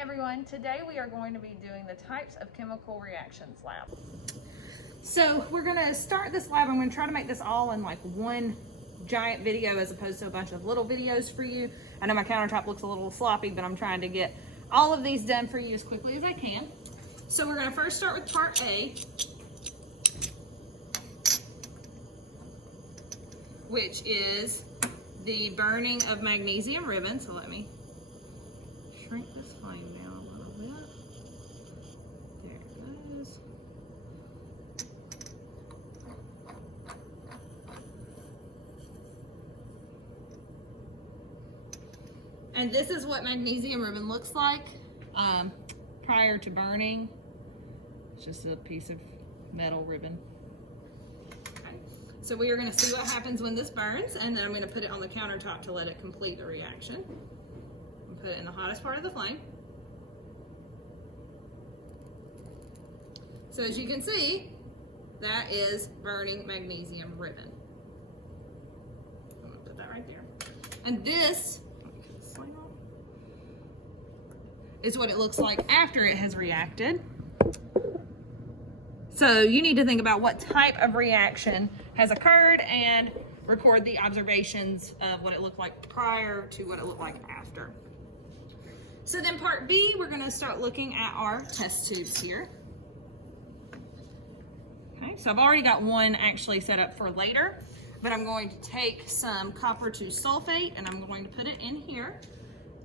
everyone, today we are going to be doing the types of chemical reactions lab. So we're going to start this lab. I'm going to try to make this all in like one giant video as opposed to a bunch of little videos for you. I know my countertop looks a little sloppy, but I'm trying to get all of these done for you as quickly as I can. So we're going to first start with part A, which is the burning of magnesium ribbon. So let me shrink this flame down a little bit. There it is. And this is what magnesium ribbon looks like prior to burning. It's just a piece of metal ribbon. Okay. So we are going to see what happens when this burns, and then I'm going to put it on the countertop to let it complete the reaction. Put it in the hottest part of the flame. So as you can see, that is burning magnesium ribbon. I'm going to put that right there. And this is what it looks like after it has reacted. So you need to think about what type of reaction has occurred and record the observations of what it looked like prior to what it looked like after. So then part B, we're going to start looking at our test tubes here. Okay, so I've already got one actually set up for later, but I'm going to take some copper 2 sulfate and I'm going to put it in here.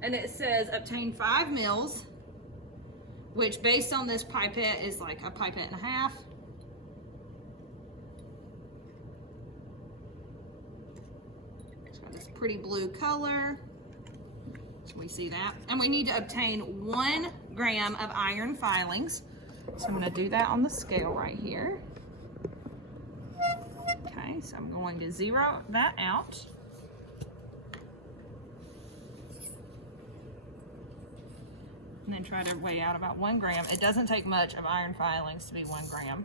And it says obtain 5 mils, which based on this pipette is like a pipette and a half. It's got this pretty blue color. So we see that. And we need to obtain 1 gram of iron filings. So I'm going to do that on the scale right here. Okay, so I'm going to zero that out. And then try to weigh out about 1 gram. It doesn't take much of iron filings to be 1 gram.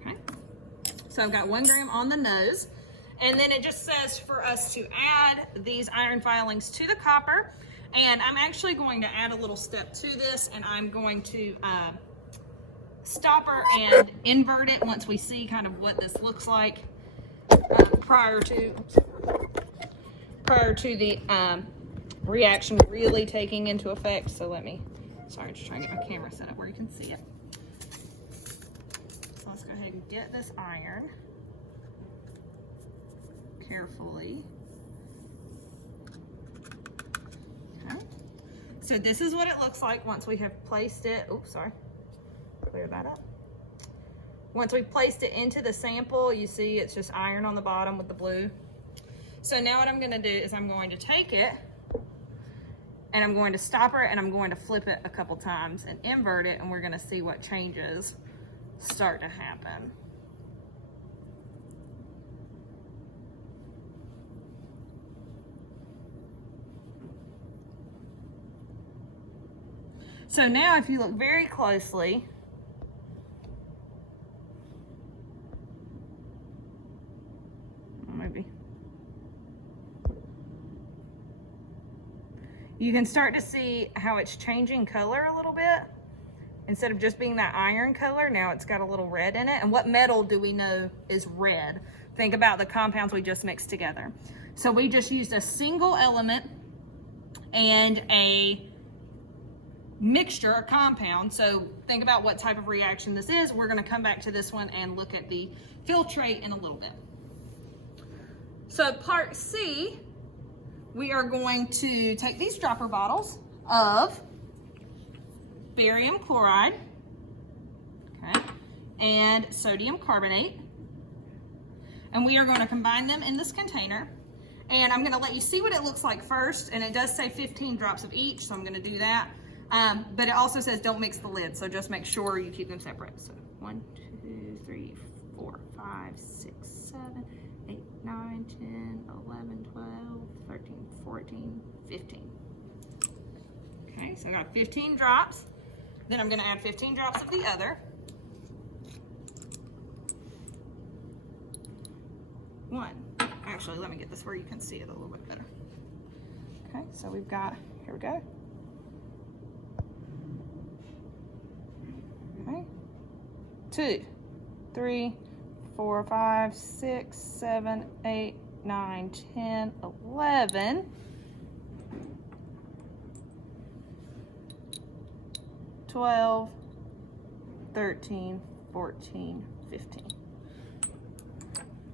Okay. So I've got 1 gram on the nose. And then it just says for us to add these iron filings to the copper. And I'm actually going to add a little step to this, and I'm going to stopper and invert it once we see kind of what this looks like prior to the reaction really taking into effect. So sorry, just trying to get my camera set up where you can see it. So let's go ahead and get this iron carefully. So this is what it looks like once we have placed it. Oops, sorry. Clear that up. Once we've placed it into the sample, you see it's just iron on the bottom with the blue. So now what I'm going to do is I'm going to take it and I'm going to stopper it and I'm going to flip it a couple times and invert it, and we're going to see what changes start to happen. So now if you look very closely, maybe, you can start to see how it's changing color a little bit. Instead of just being that iron color, now it's got a little red in it. And what metal do we know is red? Think about the compounds we just mixed together. So we just used a single element and a mixture or compound. So think about what type of reaction this is. We're going to come back to this one and look at the filtrate in a little bit. So part C, we are going to take these dropper bottles of barium chloride, okay, and sodium carbonate, and we are going to combine them in this container. And I'm going to let you see what it looks like first, and it does say 15 drops of each, so I'm going to do that. But it also says don't mix the lid, so just make sure you keep them separate. So 1, 2, 3, 4, 5, 6, 7, 8, 9, 10, 11, 12, 13, 14, 15. Okay, so I got 15 drops. Then I'm gonna add 15 drops of the other. 1. Actually, let me get this where you can see it a little bit better. Okay, so we've got, here we go. Okay. 2, 3, 4, 5, 6, 7, 8, 9, 10, 11. 12, 13, 14, 15.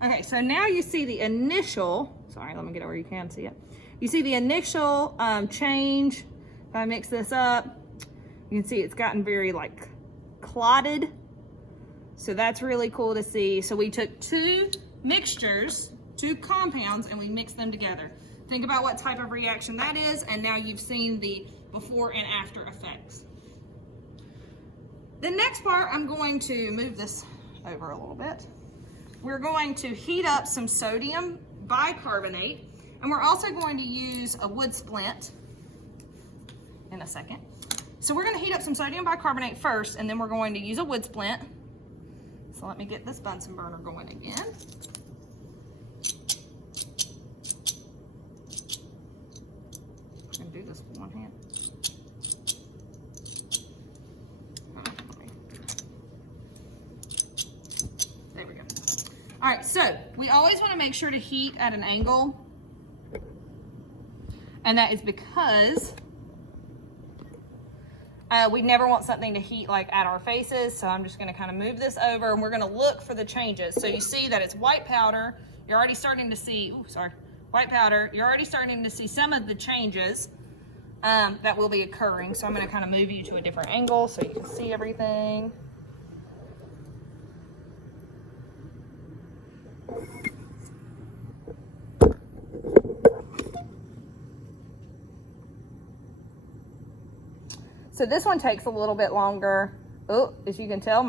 Okay, so now you see the initial, sorry, let me get it where you can see it. You see the initial change. If I mix this up, you can see it's gotten very like clotted. So that's really cool to see. So we took 2 mixtures, 2 compounds, and we mixed them together. Think about what type of reaction that is, and now you've seen the before and after effects. The next part, I'm going to move this over a little bit. We're going to heat up some sodium bicarbonate, and we're also going to use a wood splint in a second. So we're going to heat up some sodium bicarbonate first, and then we're going to use a wood splint. So let me get this Bunsen burner going again. I can do this with one hand. There we go. All right, so we always want to make sure to heat at an angle, and that is because we never want something to heat like at our faces. So I'm just going to kind of move this over, and we're going to look for the changes. So you see that it's white powder. You're already starting to see, white powder. You're already starting to see some of the changes that will be occurring. So I'm going to kind of move you to a different angle so you can see everything. So this one takes a little bit longer. Oh, as you can tell,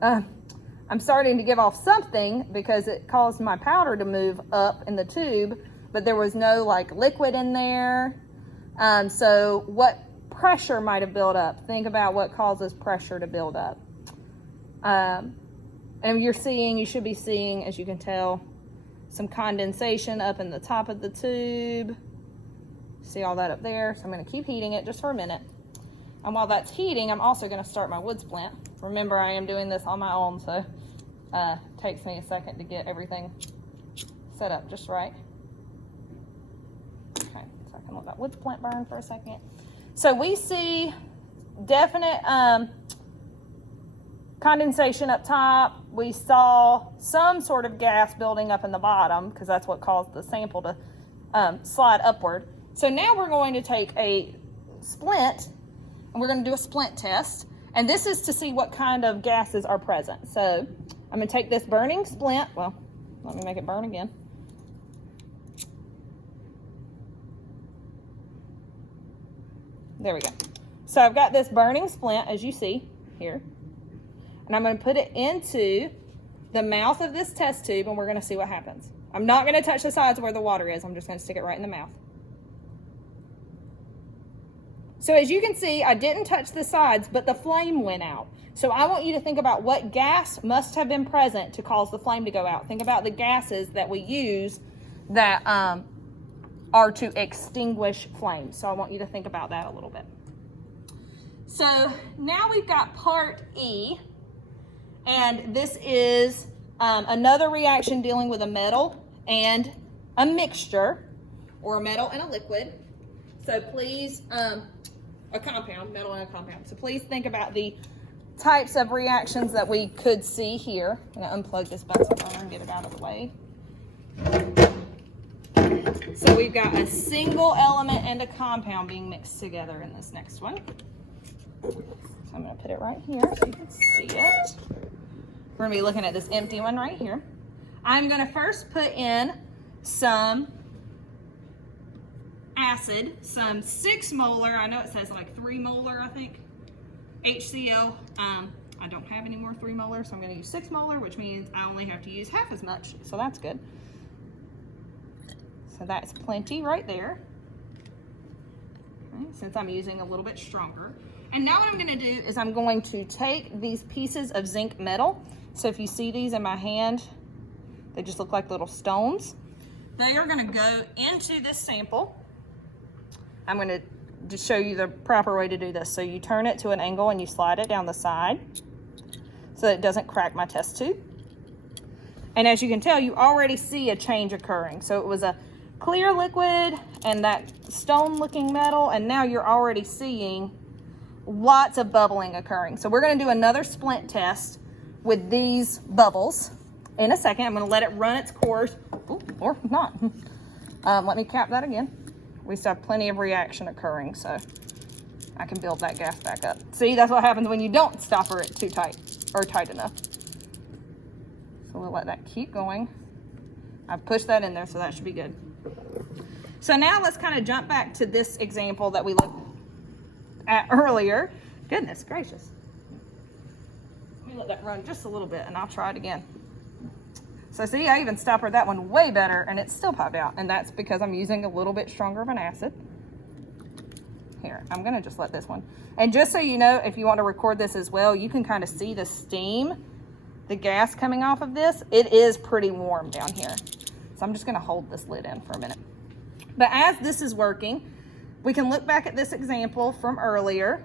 I'm starting to give off something because it caused my powder to move up in the tube, but there was no like liquid in there. So what pressure might have built up? Think about what causes pressure to build up. And you should be seeing, as you can tell, some condensation up in the top of the tube. See all that up there? So I'm going to keep heating it just for a minute. And while that's heating, I'm also going to start my wood splint. Remember, I am doing this on my own, so it takes me a second to get everything set up just right. Okay, so I can let that wood splint burn for a second. So we see definite condensation up top. We saw some sort of gas building up in the bottom because that's what caused the sample to slide upward. So now we're going to take a splint, and we're going to do a splint test. And this is to see what kind of gases are present. So I'm going to take this burning splint. Well, let me make it burn again. There we go. So I've got this burning splint, as you see here. And I'm going to put it into the mouth of this test tube, and we're going to see what happens. I'm not going to touch the sides where the water is. I'm just going to stick it right in the mouth. So as you can see, I didn't touch the sides, but the flame went out. So I want you to think about what gas must have been present to cause the flame to go out. Think about the gases that we use that are to extinguish flames. So I want you to think about that a little bit. So now we've got part E, and this is another reaction dealing with a metal and a mixture, or a metal and a liquid. So please, a compound, metal and a compound. So please think about the types of reactions that we could see here. I'm going to unplug this Bunsen burner and get it out of the way. So we've got a single element and a compound being mixed together in this next one. So I'm going to put it right here so you can see it. We're going to be looking at this empty one right here. I'm going to first put in some acid, some 6 molar, I know it says like 3 molar, I think, HCl. I don't have any more 3 molar, so I'm going to use 6 molar, which means I only have to use half as much, so that's good. So that's plenty right there, okay, since I'm using a little bit stronger. And now what I'm gonna do is I'm going to take these pieces of zinc metal. So if you see these in my hand, they just look like little stones. They are gonna go into this sample. I'm gonna just show you the proper way to do this. So you turn it to an angle and you slide it down the side so that it doesn't crack my test tube. And as you can tell, you already see a change occurring. So it was a clear liquid and that stone looking metal, and now you're already seeing lots of bubbling occurring. So we're gonna do another splint test with these bubbles in a second. I'm gonna let it run its course, or not. Let me cap that again. We still have plenty of reaction occurring, so I can build that gas back up. See, that's what happens when you don't stopper it too tight or tight enough. So we'll let that keep going. I've pushed that in there, so that should be good. So now let's kind of jump back to this example that we looked at earlier. Goodness gracious. Let me let that run just a little bit and I'll try it again. So see, I even stoppered that one way better and it still popped out. And that's because I'm using a little bit stronger of an acid. Here, I'm gonna just let this one. And just so you know, if you want to record this as well, you can kind of see the steam, the gas coming off of this. It is pretty warm down here. So I'm just gonna hold this lid in for a minute. But as this is working, we can look back at this example from earlier.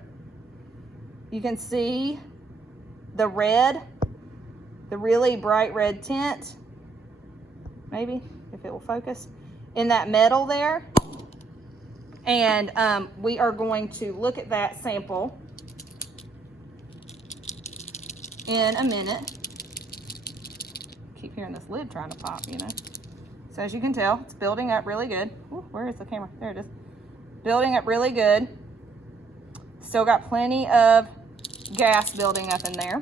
You can see the red, the really bright red tint, maybe, if it will focus, in that metal there. And we are going to look at that sample in a minute. Keep hearing this lid trying to pop, you know. So as you can tell, it's building up really good. Ooh, where is the camera? There it is. Building up really good. Still got plenty of gas building up in there.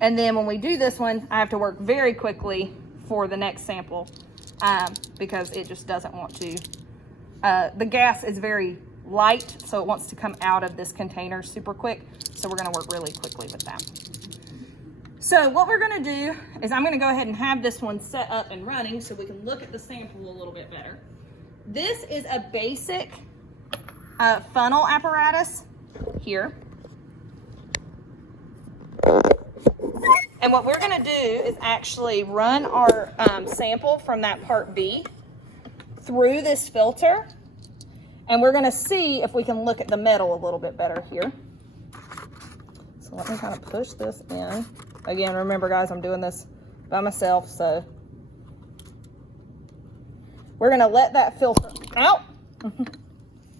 And then when we do this one, I have to work very quickly for the next sample because it just doesn't want to. The gas is very light, so it wants to come out of this container super quick. So we're gonna work really quickly with that. So what we're gonna do is I'm gonna go ahead and have this one set up and running so we can look at the sample a little bit better. This is a basic funnel apparatus here. And what we're gonna do is actually run our sample from that part B through this filter. And we're gonna see if we can look at the metal a little bit better here. So let me kind of push this in. Again, remember guys, I'm doing this by myself, so. We're gonna let that filter out.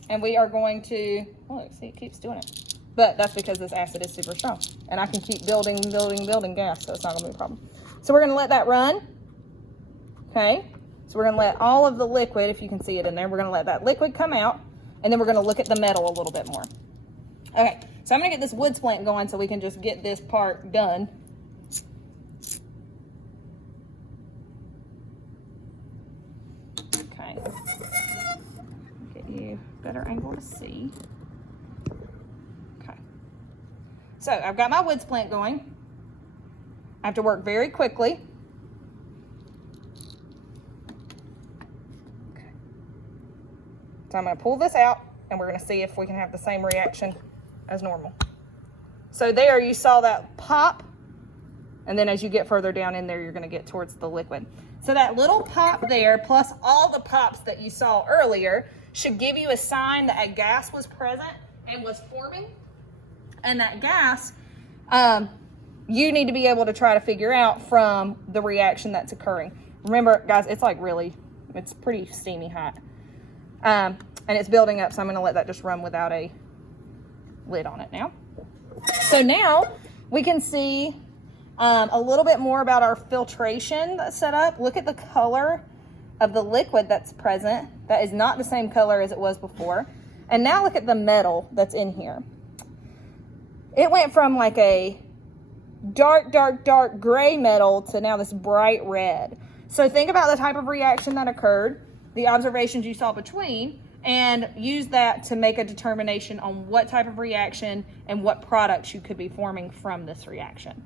And we are going to, oh, see, it keeps doing it. But that's because this acid is super strong. And I can keep building gas, so it's not gonna be a problem. So we're gonna let that run, okay? So we're gonna let all of the liquid, if you can see it in there, we're gonna let that liquid come out, and then we're gonna look at the metal a little bit more. Okay, so I'm gonna get this wood splint going so we can just get this part done. Okay, get you a better angle to see. Okay, so I've got my wood splint going. I have to work very quickly. Okay. So I'm gonna pull this out and we're gonna see if we can have the same reaction as normal. So there you saw that pop, and then as you get further down in there, you're gonna get towards the liquid. So that little pop there, plus all the pops that you saw earlier, should give you a sign that a gas was present and was forming. And that gas, you need to be able to try to figure out from the reaction that's occurring. Remember, guys, it's like really, it's pretty steamy hot. And it's building up, so I'm gonna let that just run without a lid on it now. So now we can see a little bit more about our filtration that's set up. Look at the color of the liquid that's present. That is not the same color as it was before. And now look at the metal that's in here. It went from like a dark gray metal to now this bright red. So think about the type of reaction that occurred, the observations you saw between, and use that to make a determination on what type of reaction and what products you could be forming from this reaction.